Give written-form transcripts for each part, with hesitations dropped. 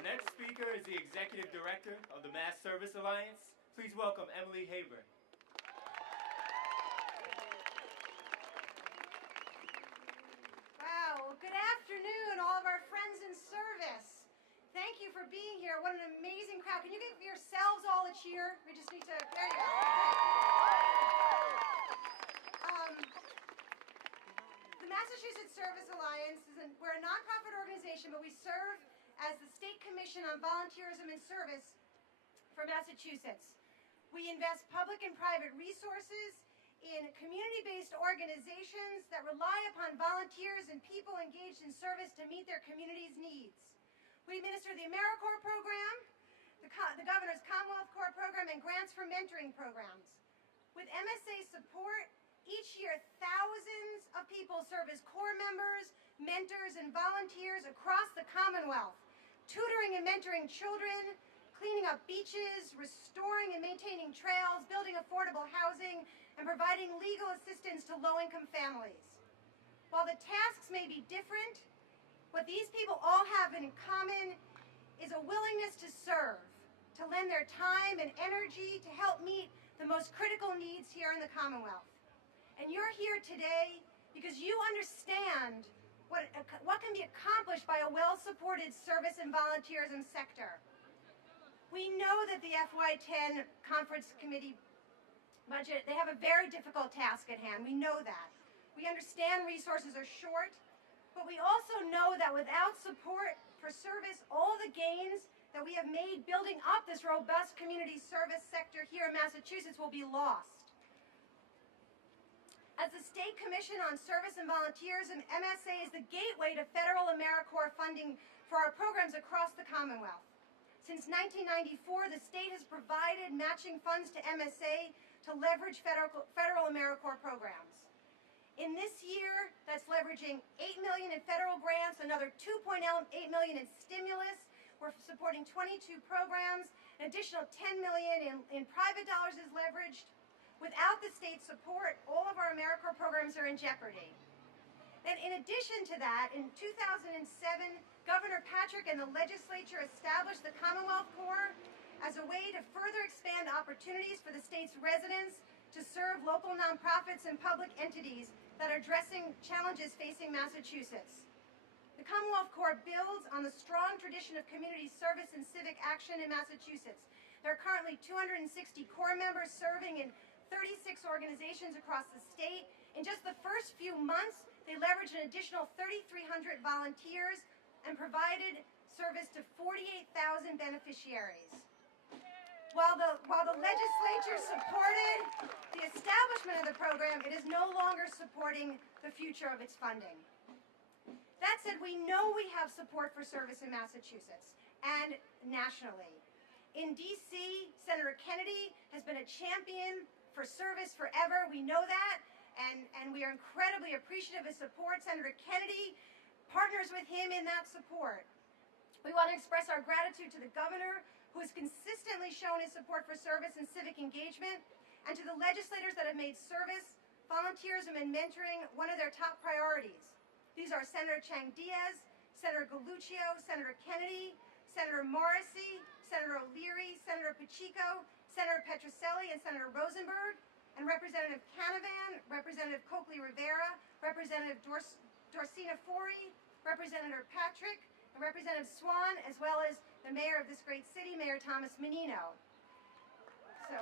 Our next speaker is the Executive Director of the Mass Service Alliance. Please welcome Emily Haber. Wow, good afternoon, all of our friends in service. Thank you for being here. What an amazing crowd. Can you give yourselves all a cheer? We just need to, there you go. The Massachusetts Service Alliance, we're a nonprofit organization, but we serve as the State Commission on Volunteerism and Service for Massachusetts. We invest public and private resources in community-based organizations that rely upon volunteers and people engaged in service to meet their community's needs. We administer the AmeriCorps program, the Governor's Commonwealth Corps program, and grants for mentoring programs. With MSA support, each year thousands of people serve as Corps members, mentors, and volunteers across the Commonwealth, tutoring and mentoring children, cleaning up beaches, restoring and maintaining trails, building affordable housing, and providing legal assistance to low-income families. While the tasks may be different, what these people all have in common is a willingness to serve, to lend their time and energy to help meet the most critical needs here in the Commonwealth. And you're here today because you understand what can be accomplished by a well-supported service and volunteerism sector. We know that the FY10 Conference Committee budget, they have a very difficult task at hand. We know that. We understand resources are short, but we also know that without support for service, all the gains that we have made building up this robust community service sector here in Massachusetts will be lost. As the State Commission on Service and Volunteerism, MSA is the gateway to federal AmeriCorps funding for our programs across the Commonwealth. Since 1994, the state has provided matching funds to MSA to leverage federal AmeriCorps programs. In this year, that's leveraging $8 million in federal grants, another $2.8 million in stimulus. We're supporting 22 programs. An additional $10 million in private dollars is leveraged. Without the state support, all of our AmeriCorps programs are in jeopardy. And in addition to that, in 2007, Governor Patrick and the legislature established the Commonwealth Corps as a way to further expand opportunities for the state's residents to serve local nonprofits and public entities that are addressing challenges facing Massachusetts. The Commonwealth Corps builds on the strong tradition of community service and civic action in Massachusetts. There are currently 260 Corps members serving in 36 organizations across the state. In just the first few months, they leveraged an additional 3,300 volunteers and provided service to 48,000 beneficiaries. While the legislature supported the establishment of the program, it is no longer supporting the future of its funding. That said, we know we have support for service in Massachusetts and nationally. In D.C., Senator Kennedy has been a champion for service forever. We know that, and we are incredibly appreciative of support. Senator Kennedy partners with him in that support. We want to express our gratitude to the governor, who has consistently shown his support for service and civic engagement, and to the legislators that have made service, volunteerism, and mentoring one of their top priorities. These are Senator Chang Diaz, Senator Galluccio, Senator Kennedy, Senator Morrissey, Senator O'Leary, Senator Pacheco, Senator Petrocelli, and Senator Rosenberg, and Representative Canavan, Representative Coakley Rivera, Representative Dorsina Forey, Representative Patrick, and Representative Swan, as well as the mayor of this great city, Mayor Thomas Menino. So,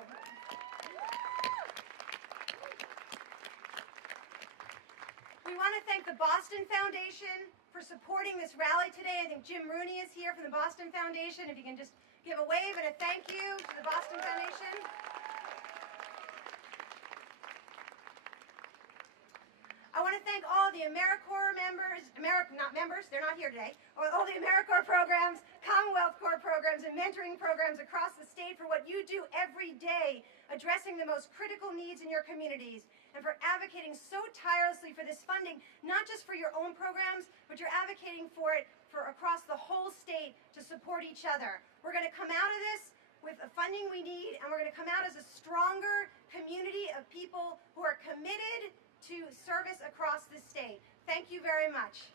we want to thank the Boston Foundation for supporting this rally today. I think Jim Rooney is here from the Boston Foundation. If you can just give a wave and a thank you to the Boston Foundation. I want to thank all the AmeriCorps members, not members, they're not here today, all the AmeriCorps programs, Commonwealth Corps programs, and mentoring programs across the state for what you do every day, addressing the most critical needs in your communities, and for advocating so tirelessly for this funding, not just for your own programs, but you're advocating for it for across the whole state to support each other. We're going to come out of this with the funding we need, and we're going to come out as a stronger community of people who are committed to service across the state. Thank you very much.